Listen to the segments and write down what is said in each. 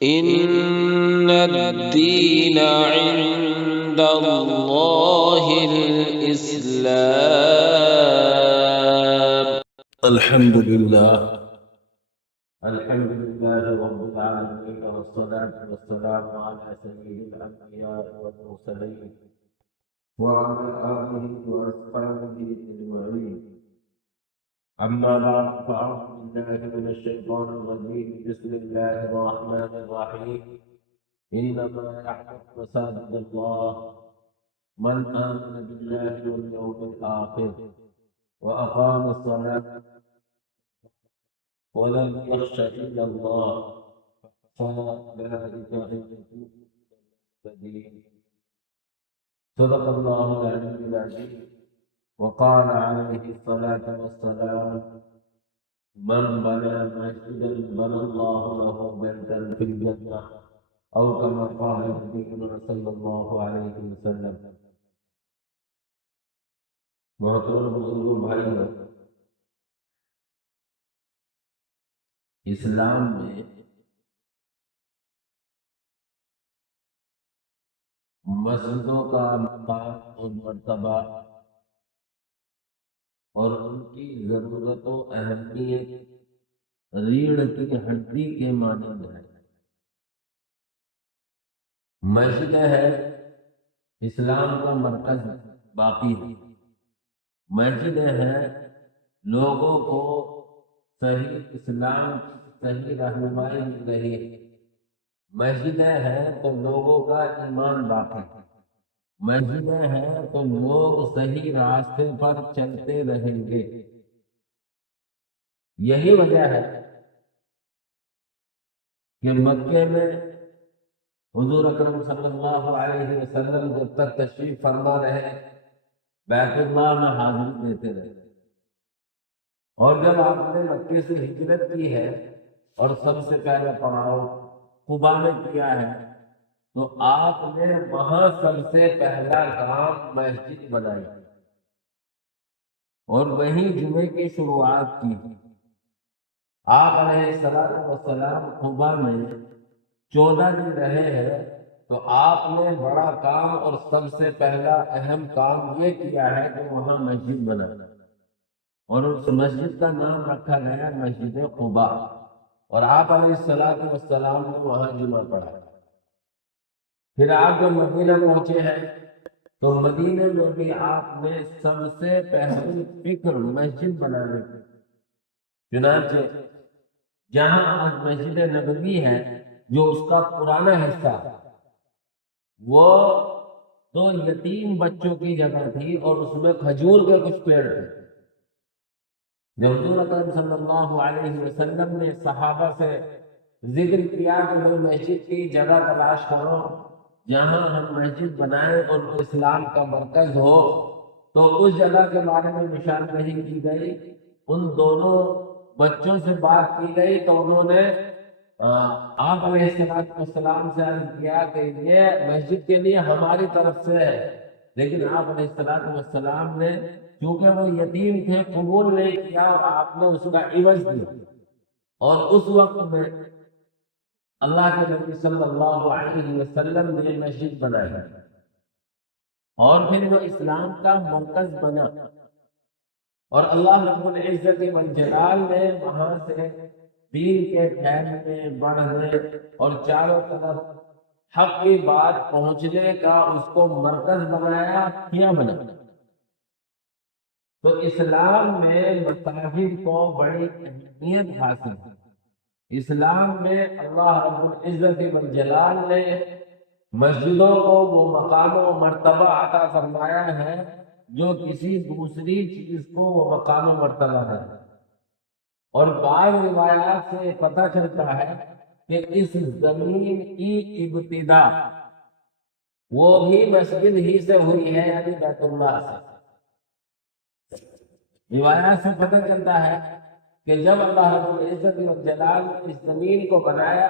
إن الدين عند الله الإسلام. الحمد لله رب العالمين، والصلاة والسلام على سيد الأنبياء والمرسلين وعلى آله وأصحابه أجمعين. أما بعد، فأعوذ بالله من الشيطان الرجيم. بسم الله الرحمن الرحيم. إنما يعبد مساجد الله من آمن بالله واليوم الآخر وأقام الصلاة ولم يخش إلا الله فأولئك هم المهتدين. صدق الله العلي العظيم. وقال عليه الصلاة والسلام: من بنى مسجدا بنى الله له بيتا في الجنة، أو كما قال نبينا صلی اللہ علیہ وسلم. محترم بزرگوں، بھائیوں، اسلام میں مسجدوں کا مقام اور مرتبہ اور ان کی ضرورت و اہمیت ریڑھ کی ہڈی کے مانند ہے. مسجد ہے اسلام کا مرکز باقی ہے. مسجد ہے لوگوں کو صحیح اسلام کی صحیح رہنمائی مل رہی ہے. مسجدیں ہیں تو لوگوں کا ایمان باقی ہے. مسجدیں ہیں تو لوگ صحیح راستے پر چلتے رہیں گے. یہی وجہ ہے کہ مکے میں حضور اکرم صلی اللہ علیہ وسلم جب تک تشریف فرما رہے بیت اللہ میں حاضری دیتے رہے، اور جب آپ نے مکے سے ہجرت کی ہے اور سب سے پہلا پڑاؤ قباء میں کیا ہے، تو آپ نے وہاں سب سے پہلا کام مسجد بنائی اور وہیں جمعے کی شروعات کی. آپ علیہ السلام قباء میں 14 دن رہے ہیں، تو آپ نے بڑا کام اور سب سے پہلا اہم کام یہ کیا ہے کہ وہاں مسجد بنانا، اور اس مسجد کا نام رکھا گیا مسجد قباء، اور آپ علیہ السلام نے وہاں جمعہ پڑھا. پھر آپ جب مدینہ پہنچے ہیں تو مدینہ میں بھی آپ نے سب سے پہلی فکر مسجد بنانے کی. چنانچہ جہاں آج مسجد نبوی ہے، جو اس کا پرانا حصہ وہ تو یتیم بچوں کی جگہ تھی اور اس میں کھجور کے کچھ پیڑ تھے. جب حضور اکرم صلی اللہ علیہ وسلم نے صحابہ سے ذکر کیا کہ میں مسجد کی جگہ تلاش کرو جہاں ہم مسجد بنائیں اور وہ اسلام کا مرکز ہو، تو اس جگہ کے بارے میں اشارہ نہیں کی گئی. ان دونوں بچوں سے بات کی گئی تو انہوں نے آپ علیہ السلام سے عرض کیا کہ یہ مسجد کے لیے ہماری طرف سے ہے، لیکن آپ علیہ السلام نے چونکہ وہ یتیم تھے قبول نہیں کیا اور آپ نے اس کا عوض دیا. اور اس وقت میں اللہ کے نبی صلی اللہ علیہ وسلم نے مسجد بنائی اور پھر وہ اسلام کا مرکز بنا، اور اللہ رب العزت والجلال نے وہاں سے دین کے پھیلنے بڑھنے اور چاروں طرف حق کی بات پہنچنے کا اس کو مرکز بنایا. کیا بنا؟ تو اسلام میں مساجد کو بڑی اہمیت حاصل ہے. اسلام میں اللہ رب العزت والجلال نے مسجدوں کو وہ مقام و مرتبہ عطا فرمایا ہے جو کسی دوسری چیز کو وہ مقام و مرتبہ ہے. اور بعض روایات سے پتہ چلتا ہے کہ اس زمین کی ابتدا وہ بھی مسجد ہی سے ہوئی ہے، یعنی بیت اللہ سے. روایات سے پتہ چلتا ہے کہ جب اللہ رب العزت والجلال نے اس زمین کو بنایا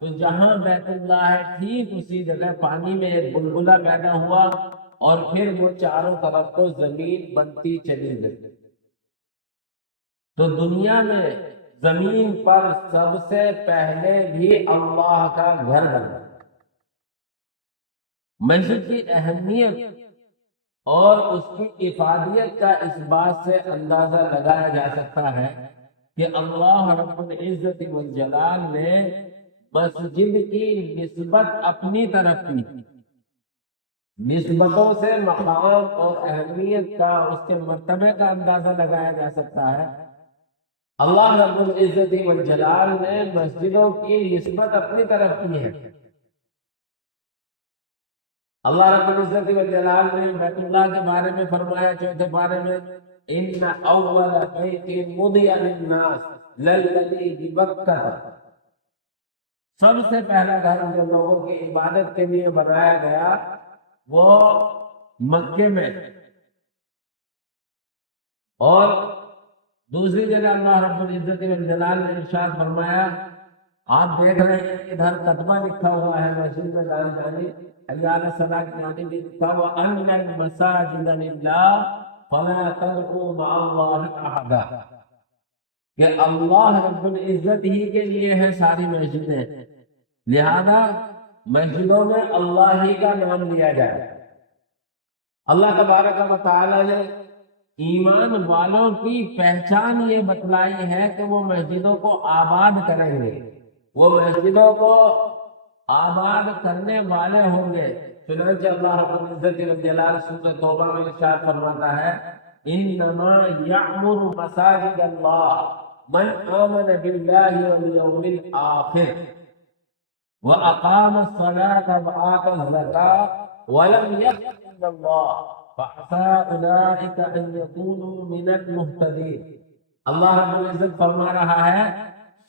تو جہاں بیت اللہ ہے ٹھیک اسی جگہ پانی میں ایک بلبلہ پیدا ہوا اور پھر وہ چاروں طرف کو زمین بنتی چلی گئی. تو دنیا میں زمین پر سب سے پہلے بھی اللہ کا گھر بنا۔ مسجد کی اہمیت اور اس کی افادیت کا اس بات سے اندازہ لگایا جا سکتا ہے کہ اللہ رب العزت والجلال نے مسجد کی نسبت اپنی طرف کی۔ نسبتوں سے مقام اور اہمیت کا، اس کے مرتبے کا اندازہ لگایا جا سکتا ہے۔ اللہ رب العزت والجلال نے مسجدوں کی نسبت اپنی طرف کی ہے۔ اللہ رب العزت والجلال نے بیت اللہ کے بارے میں فرمایا چوتھے پارے میں، ان اول بیت وضع للناس للذی ببکہ، سب سے پہلا گھر جو لوگوں کی عبادت کے لیے بنایا گیا وہ مکے میں۔ اور دوسری جگہ اللہ رب العزت والجلال نے ارشاد فرمایا، آپ دیکھ رہے ہیں ادھر کتبہ لکھا ہوا ہے مسجد میں جانے جانے حی علی الصلاۃ کے آنے بھی لکھا ہوا، ان المساجد للہ فلا تدعوا مع اللہ احدا، کہ اللہ رب العزت ہی کے لیے ہے ساری مسجدیں، لہذا مسجدوں میں اللہ ہی کا نام لیا جائے۔ اللہ تبارک و تعالی نے ایمان والوں کی پہچان یہ بتلائی ہے کہ وہ مسجدوں کو آباد کریں گے، وہ مسجدوں کو آباد کرنے والے ہوں گے۔ چنانچہ اللہ رب العزت والجلال سورۃ توبہ میں ارشاد فرماتا ہے، انما یعمر مساجد اللہ من آمن باللہ والیوم الآخر وأقام الصلاة وآتى الزكاة ولم يخش إلا الله فعسى أولئك أن يكونوا من المهتدين۔ اللہ رب العزت فرما رہا ہے،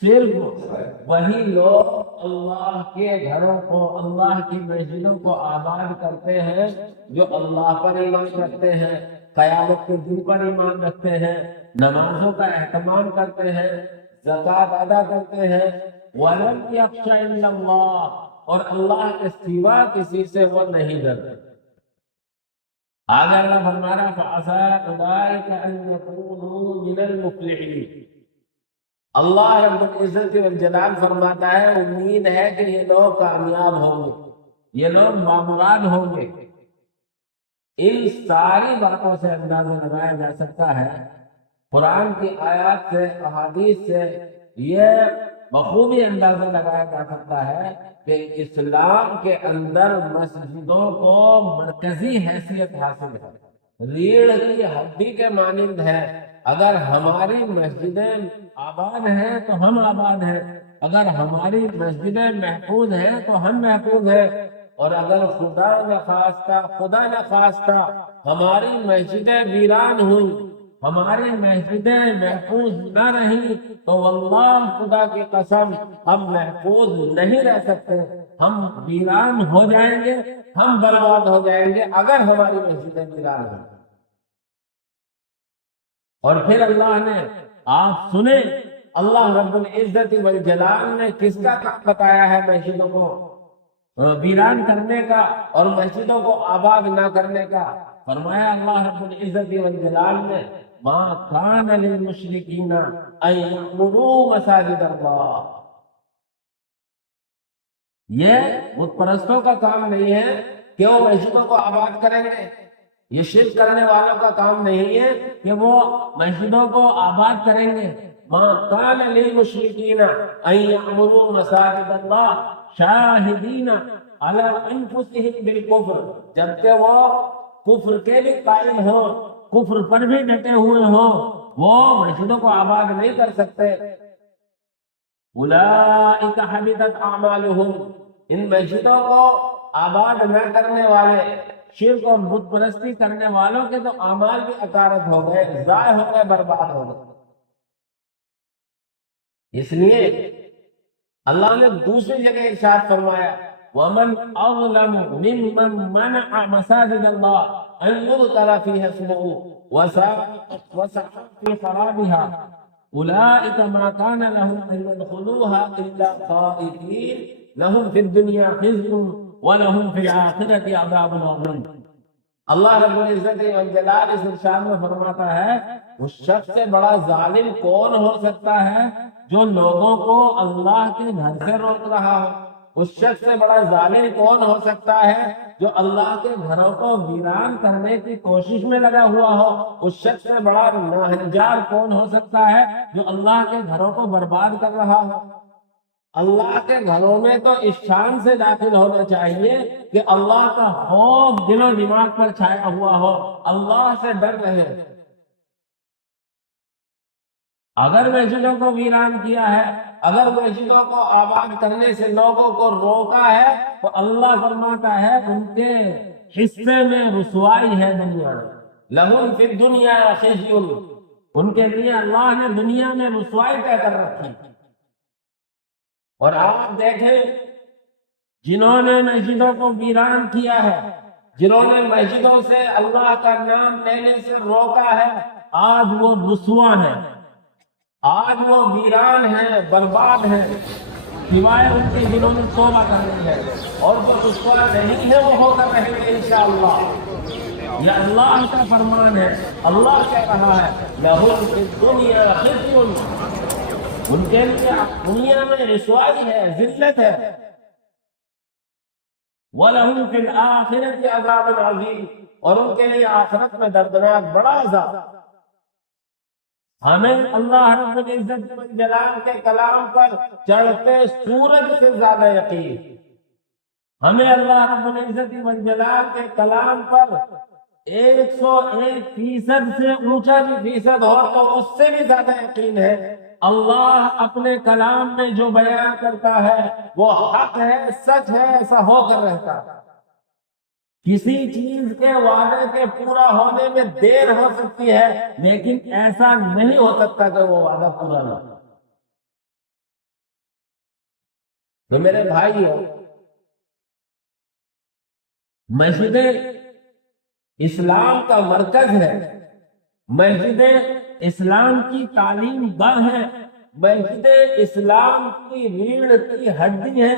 صرف وہی لوگ اللہ کے گھروں کو، اللہ کی مسجدوں کو آباد کرتے ہیں جو اللہ پر ایمان رکھتے ہیں، قیامت کے دن پر ایمان رکھتے ہیں، نمازوں کا اہتمام کرتے ہیں، زکوٰۃ ادا کرتے ہیں، وَلَمْ يَخْشَ إِلَّا اللَّهَ، اور اللہ کے سوا کسی سے وہ نہیں ڈرتے۔ آگے اللہ فرما رہا، فَعَسَىٰ أُولَٰئِكَ أَن يَكُونُوا مِنَ الْمُفْلِحِينَ۔ اللہ رب العزت والجلال فرماتا ہے، امید ہے کہ یہ لوگ کامیاب ہوں گے، یہ لوگ بامراد ہوں گے۔ ان ساری باتوں سے اندازہ لگایا جا سکتا ہے، قرآن کی آیات سے، احادیث سے یہ بخوبی اندازہ لگایا جا سکتا ہے کہ اسلام کے اندر مسجدوں کو مرکزی حیثیت حاصل ہے، ریڑھ کی ہڈی کے مانند ہے۔ اگر ہماری مسجدیں آباد ہیں تو ہم آباد ہیں، اگر ہماری مسجدیں محفوظ ہیں تو ہم محفوظ ہیں، اور اگر خدا نخواستہ ہماری مسجدیں ویران ہوئیں، ہماری مسجدیں محفوظ نہ رہیں تو واللہ خدا کی قسم ہم محفوظ نہیں رہ سکتے، ہم ویران ہو جائیں گے، ہم برباد ہو جائیں گے اگر ہماری مسجدیں ویران ہوں۔ اور پھر اللہ نے، آپ سنیں، اللہ رب العزت والجلال نے کس کا کام بتایا ہے مسجدوں کو ویران کرنے کا اور مسجدوں کو آباد نہ کرنے کا۔ فرمایا اللہ رب العزت والجلال نے، ما کان للمشرکین ان یعمروا مساجد اللہ، یہ بت پرستوں کا کام نہیں ہے کہ وہ مسجدوں کو آباد کریں گے، یہ شرک کرنے والوں کا کام نہیں ہے کہ وہ مسجدوں کو آباد کریں گے۔ ما کان للمشرکین ان یعمروا مساجد اللہ شاہدین علی انفسہم بالکفر، جبکہ وہ کفر کے بھی قائل ہوں، کفر پر بھی ڈٹے ہوئے ہوں، وہ مسجدوں کو آباد نہیں کر سکتے۔ اولئک حبطت اعمالہم، ان مسجدوں کو آباد نہ کرنے والے، شرک اور بت پرستی کرنے والوں کے تو اعمال بھی اکارت ہو گئے، ضائع ہو گئے، برباد ہو گئے۔ اس لیے اللہ نے دوسری جگہ ارشاد فرمایا، وَمَنْ أَظْلَمُ مِمَّنْ مَنَعَ مَسَاجِدَ اللَّهِ أَنْ يُذْكَرَ فِيهَا اسْمُهُ وَسَعَى فِي خَرَابِهَا أُولَئِكَ مَا كَانَ لَهُمْ أَنْ يَدْخُلُوهَا إِلَّا خَائِفِينَ لَهُمْ فِي الدُّنْيَا خِزْيٌ وَلَهُمْ فِي الْآخِرَةِ عَذَابٌ عَظِيمٌ۔ اللہ رب العزت والجلال اس ارشاد میں فرماتا ہے، اس شخص سے بڑا ظالم کون ہو سکتا ہے جو لوگوں کو اللہ کے گھر سے روک رہا ہو۔ اس شخص سے بڑا ظالم کون ہو سکتا ہے جو اللہ کے گھروں کو ویران کرنے کی کوشش میں لگا ہوا ہو؟ اس شخص سے بڑا ناہنجار کون ہو سکتا ہے جو اللہ کے گھروں کو برباد کر رہا ہو؟ اللہ کے گھروں میں تو اس شان سے داخل ہونا چاہیے کہ اللہ کا خوف دل و دماغ پر چھایا ہوا ہو، اللہ سے ڈر رہے۔ اگر مسجدوں کو ویران کیا ہے، اگر مسجدوں کو آباد کرنے سے لوگوں کو روکا ہے، تو اللہ فرماتا ہے ان کے حصے میں رسوائی ہے دنیا میں۔ لہم فی الدنیا خزی، ان کے لیے اللہ نے دنیا میں رسوائی طے کر رکھی۔ اور آپ دیکھیں جنہوں نے مسجدوں کو ویران کیا ہے، جنہوں نے مسجدوں سے اللہ کا نام لینے سے روکا ہے، آج وہ رسوا ہیں، آج وہ ویران ہیں، برباد ہیں، سوائے ان کے جنہوں نے توبہ کرنی ہے۔ اور جو رسوا نہیں ہے وہ ہو کر رہیں گے انشاءاللہ۔ یہ اللہ کا فرمان ہے، اللہ کہہ رہا ہے لَهُمْ فِي الدُّنْيَا خِزْيٌ، ان کے لیے دنیا میں رسوائی ہے، ذلت ہے۔ وَلَهُمْ فِي الْآخِرَةِ عَذَابٌ عَظِيمٌ، اور ان کے لیے آخرت میں دردناک بڑا عذاب۔ ہمیں اللہ رب العزت والجلال کے کلام پر چڑھتے سورج سے زیادہ یقین، ہمیں اللہ رب العزت والجلال کے کلام پر 101% سے اونچا بھی فیصد ہو تو اس سے بھی زیادہ یقین ہے۔ اللہ اپنے کلام میں جو بیان کرتا ہے وہ حق ہے، سچ ہے، ایسا ہو کر رہتا ہے۔ کسی چیز کے وعدے کے پورا ہونے میں دیر ہو سکتی ہے، لیکن ایسا نہیں ہو سکتا کہ وہ وعدہ پورا نہ ہو۔ تو میرے بھائیو، مسجدیں اسلام کا مرکز ہے، مسجدیں اسلام کی تعلیم گاہ ہیں، مسجدیں اسلام کی ریڑھ کی ہڈی ہیں،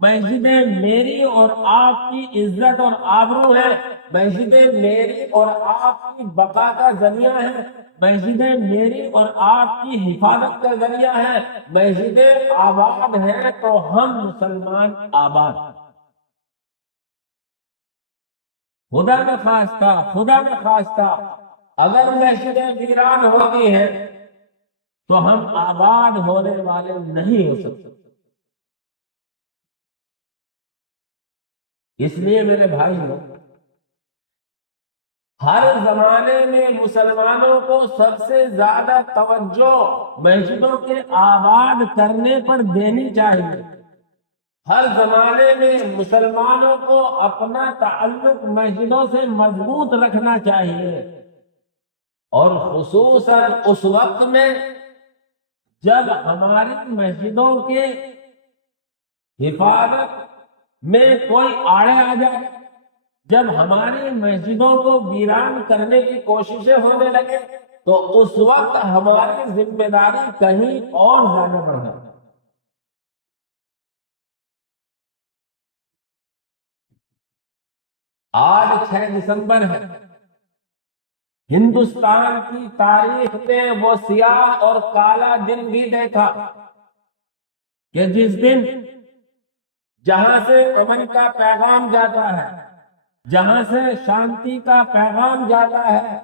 مسجدیں میری اور آپ کی عزت اور آبرو ہیں، مسجدیں میری اور آپ کی بقا کا ذریعہ ہیں، مسجدیں میری اور آپ کی حفاظت کا ذریعہ ہیں۔ مسجدیں آباد ہیں تو ہم مسلمان آباد ہیں۔ خدا نہ خواستہ اگر مسجدیں ویران ہوتی ہیں تو ہم آباد ہونے والے نہیں ہو سکتے۔ اس لیے میرے بھائیوں، ہر زمانے میں مسلمانوں کو سب سے زیادہ توجہ مسجدوں کے آباد کرنے پر دینی چاہیے۔ ہر زمانے میں مسلمانوں کو اپنا تعلق مسجدوں سے مضبوط رکھنا چاہیے، اور خصوصاً اس وقت میں جب ہماری مسجدوں کے حفاظت میں کوئی آڑے آ جائے، جب ہماری مسجدوں کو ویران کرنے کی کوششیں ہونے لگے، تو اس وقت ہماری ذمہ داری کہیں اور زیادہ بڑھ جائے۔ آج 6 دسمبر ہے، ہندوستان کی تاریخ میں وہ سیاہ اور کالا دن بھی دیکھا کہ جس دن جہاں سے امن کا پیغام جاتا ہے، جہاں سے شانتی کا پیغام جاتا ہے،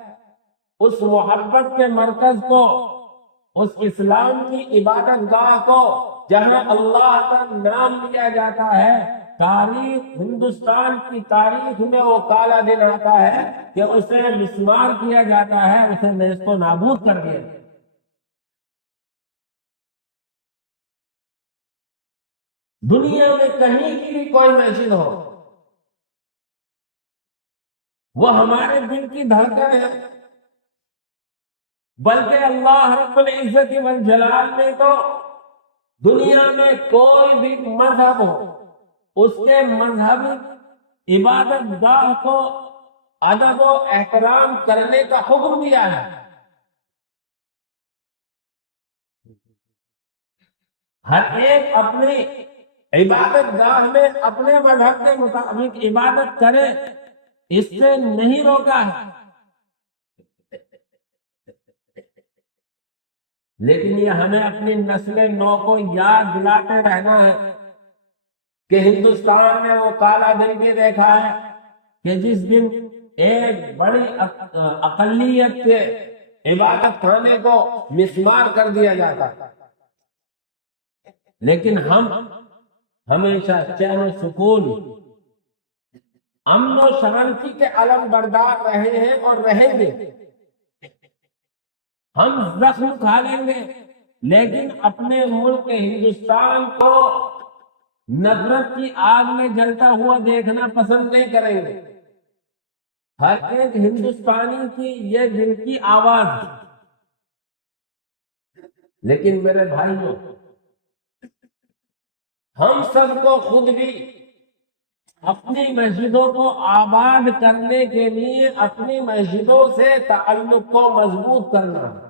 اس محبت کے مرکز کو، اس اسلام کی عبادت گاہ کو جہاں اللہ کا نام لیا جاتا ہے، ہندوستان کی تاریخ میں وہ کالا دن آتا ہے کہ اسے مسمار کیا جاتا ہے، اسے نیست و نابود کر دیا۔ دنیا میں کہیں کی بھی کوئی مسجد ہو، وہ ہمارے دل کی دھڑکن ہے، بلکہ اللہ رب العزت والجلال نے تو دنیا میں کوئی بھی مذہب ہو، اس کے مذہبی عبادت گاہ کو ادب و احترام کرنے کا حکم دیا ہے۔ ہر ایک اپنی عبادت گاہ میں اپنے مذہب کے مطابق عبادت کرے، اس سے نہیں روکا ہے۔ لیکن یہ ہمیں اپنی نسل نو کو یاد دلاتے رہنا ہے کہ ہندوستان میں وہ کالا دن بھی دیکھا ہے کہ جس دن ایک بڑی اقلیت کے عبادت خانے کو مسمار کر دیا جاتا، لیکن ہم ہمیشہ چین و سکون، امن و شانتی کے علم بردار رہے ہیں اور رہیں گے۔ ہم زخم کھا لیں گے لیکن اپنے ملک ہندوستان کو نفرت کی آگ میں جلتا ہوا دیکھنا پسند نہیں کریں گے۔ ہر ایک ہندوستانی کی یہ دل کی آواز ہے۔ لیکن میرے بھائیوں، ہم سب کو خود بھی اپنی مسجدوں کو آباد کرنے کے لیے اپنی مسجدوں سے تعلق کو مضبوط کرنا ہے۔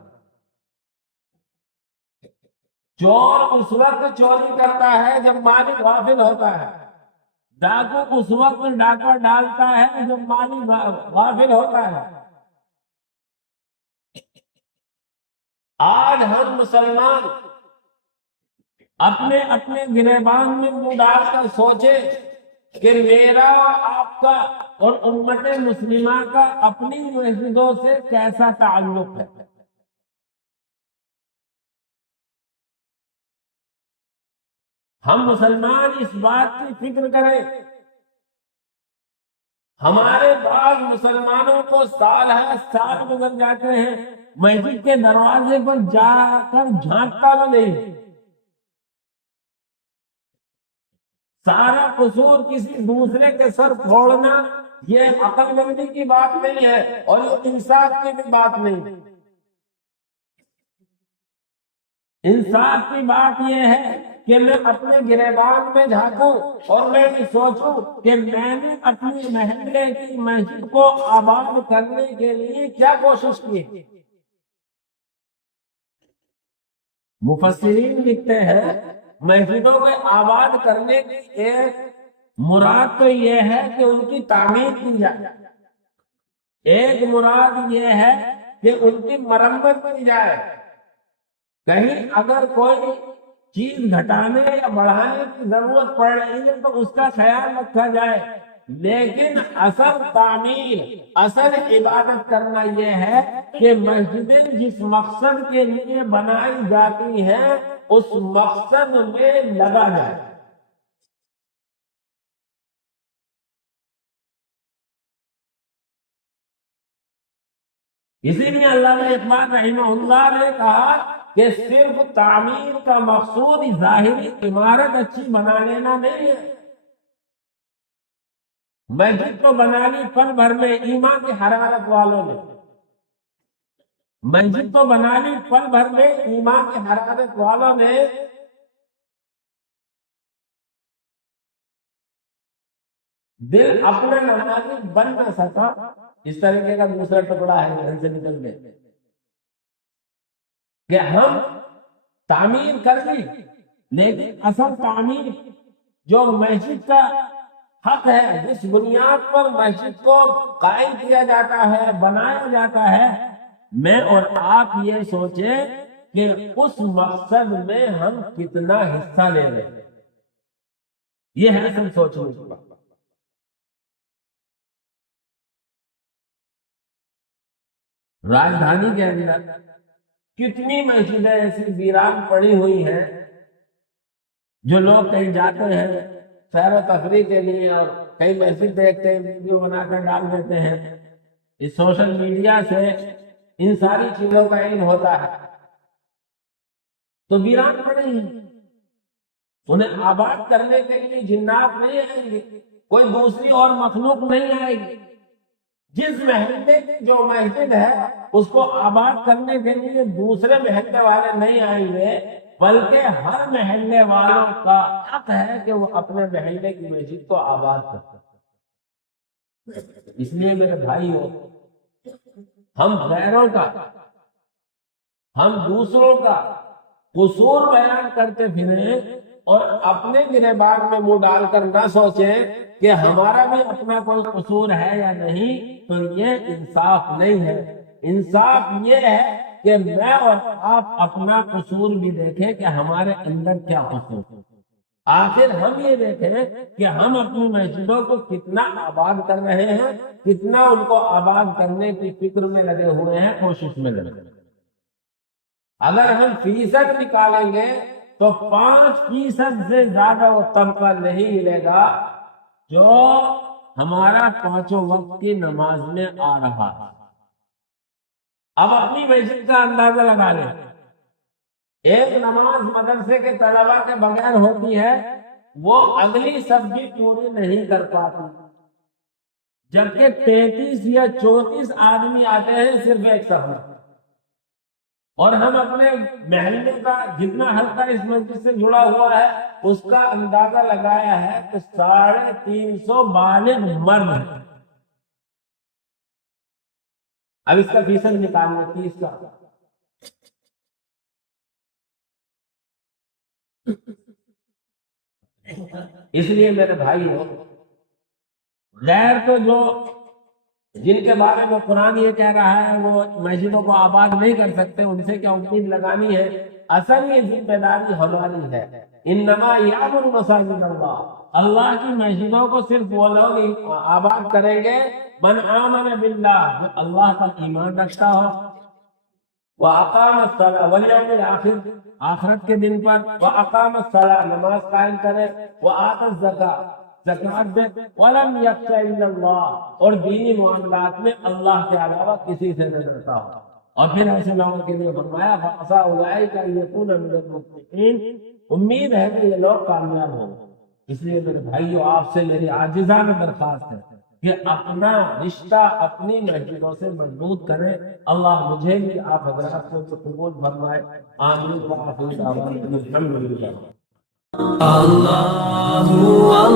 چور اس وقت چوری کرتا ہے جب مالک غافل ہوتا ہے، ڈاکو اس وقت ڈاکہ ڈالتا ہے جب مالک غافل ہوتا ہے۔ آج ہم مسلمان اپنے اپنے گریبان میں منہ ڈال کر سوچے کہ میرا آپ کا اور امت مسلمہ کا اپنی مسجدوں سے کیسا تعلق ہے۔ ہم مسلمان اس بات کی فکر کریں، ہمارے بعض مسلمانوں کو سال ہے سال گزر جاتے ہیں مسجد کے دروازے پر جا کر جھانکتا بھی نہیں۔ سارا قصور کسی دوسرے کے سر پھوڑنا یہ عقل مندی کی بات نہیں ہے اور یہ انصاف کی بھی بات نہیں۔ انصاف کی بات یہ ہے کہ میں اپنے گریبان میں جھانکوں اور میں یہ سوچوں کہ میں نے اپنے محلے کی مسجد کو آباد کرنے کے لیے کیا کوشش کی۔ مفسرین لکھتے ہیں مسجدوں کو آباد کرنے کی ایک مراد تو یہ ہے کہ ان کی تعمیر کی جائے، ایک مراد یہ ہے کہ ان کی مرمت کی جائے۔ کہیں اگر کوئی چیز گھٹانے یا بڑھانے کی ضرورت پڑ رہی ہے تو اس کا خیال رکھا جائے، لیکن اصل تعمیر، اصل عبادت کرنا یہ ہے کہ مسجدیں جس مقصد کے لیے بنائی جاتی ہیں اس مقصد میں لگا جائے۔ اسی لیے علامہ اقبال رحمہ اللہ نے کہا کہ صرف تعمیر کا مقصود ظاہری عمارت اچھی بنا لینا نہیں ہے۔ مسجد کو بنا لی پل بھر میں ایمان کی حرارت والوں نے، مسجد کو بنا لی پل بھر میں ایمان کی حرارت والوں نے، دل اپنا نمازی بن نہ سکا۔ اس طریقے کا دوسرا ٹکڑا ہے گھر سے نکل گئے کہ ہم تعمیر کر لی، لیکن اصل تعمیر جو مسجد کا حق ہے، جس بنیاد پر مسجد کو قائم کیا جاتا ہے، بنایا جاتا ہے، میں اور آپ یہ سوچیں کہ اس مقصد میں ہم کتنا حصہ لے رہے ہیں۔ یہ ہے اصل سوچنے کی بات۔ راجدھانی کے اندر کتنی مسجدیں ایسی ویران پڑی ہوئی ہیں، جو لوگ کہیں جاتے ہیں سیر و تفریح کے لیے اور کئی مسجد دیکھتے ہیں، ویڈیو بنا کر ڈال دیتے ہیں۔ اس سوشل میڈیا سے ان ساری چیزوں کا علم ہوتا ہے، تو ویران پڑے ہیں، انہیں آباد کرنے کے لیے جنات نہیں آئیں گے، کوئی دوسری اور مخلوق نہیں آئے گی۔ جس محلے کی جو مسجد ہے اس کو آباد کرنے کے لیے دوسرے محلے والے نہیں آئیں گے، بلکہ ہر محلے والوں کا حق ہے کہ وہ اپنے محلے کی مسجد کو آباد کریں۔ اس لیے میرے بھائیوں، ہم غیروں کا، ہم دوسروں کا قصور بیان کرتے پھریں اور اپنے گریبان میں منہ ڈال کر نہ سوچیں کہ ہمارا بھی اپنا کوئی قصور ہے یا نہیں، تو یہ انصاف نہیں ہے۔ انصاف یہ ہے کہ میں اور آپ اپنا قصور بھی دیکھیں کہ ہمارے اندر کیا قصور ہے۔ آخر ہم یہ دیکھیں کہ ہم اپنی مسجدوں کو کتنا آباد کر رہے ہیں، کتنا ان کو آباد کرنے کی فکر میں لگے ہوئے ہیں، کوشش میں لگے ہوئے ہیں۔ اگر ہم فیصد نکالیں گے تو 5% سے زیادہ وہ طبقہ نہیں ملے گا جو ہمارا 5 وقت کی نماز میں آ رہا ہے۔ اب اپنی مسجد کا اندازہ لگا لیں، ایک نماز مدرسے کے طلباء کے بغیر ہوتی ہے، وہ اگلی سب بھی پوری نہیں کر پاتی، جبکہ 33 یا 34 آدمی آتے ہیں صرف ایک صف میں۔ اور ہم اپنے محلے کا جتنا حلقہ اس مسجد سے جڑا ہوا ہے اس کا اندازہ لگایا ہے کہ 350 بالغ مرد ہیں۔ اب اس کا فیصد نکالنا 30 کا، اس لیے میرے بھائی غیر تو جو جن کے بارے میں قرآن یہ کہہ رہا ہے وہ مسجدوں کو آباد نہیں کر سکتے، ان سے کیا امید لگانی ہے؟ اصل یہ ذمہ داری ہماری ہے۔ انما یعمر مساجد اللہ، اللہ کی مسجدوں کو صرف وہ لوگ آباد کریں گے من آمن باللہ، جو اللہ پر ایمان رکھتا ہو، وَأَقَامَ الصَّلَاةَ وَالْيَوْمِ الْآخِرِ، آخرت کے دن پر، وَأَقَامَ الصَّلَاةَ نماز قائم کرے، وَآتَى الزَّكَاةَ زکات دے، وَلَمْ يَخْشَ إِلَّا اللَّهَ، اور دینی معاملات میں اللہ کے علاوہ کسی سے نہ ڈرتا ہو۔ اور پھر ایسے لوگوں کے لیے فرمایا فَعَسَىٰ أُولَٰئِكَ أَن يَكُونَ مِنَ الْمُفْلِحِينَ، امید ہے کہ یہ لوگ کامیاب ہوں۔ اس لیے میرے بھائیو آپ سے میری عاجزانہ درخواست ہے کہ اپنا رشتہ اپنی مسجدوں سے مضبوط کریں۔ اللہ مجھے بھی آپ حضرات کو قبول فرمائے، آمین۔ وآخر دعوانا الحمدللہ۔ اللہ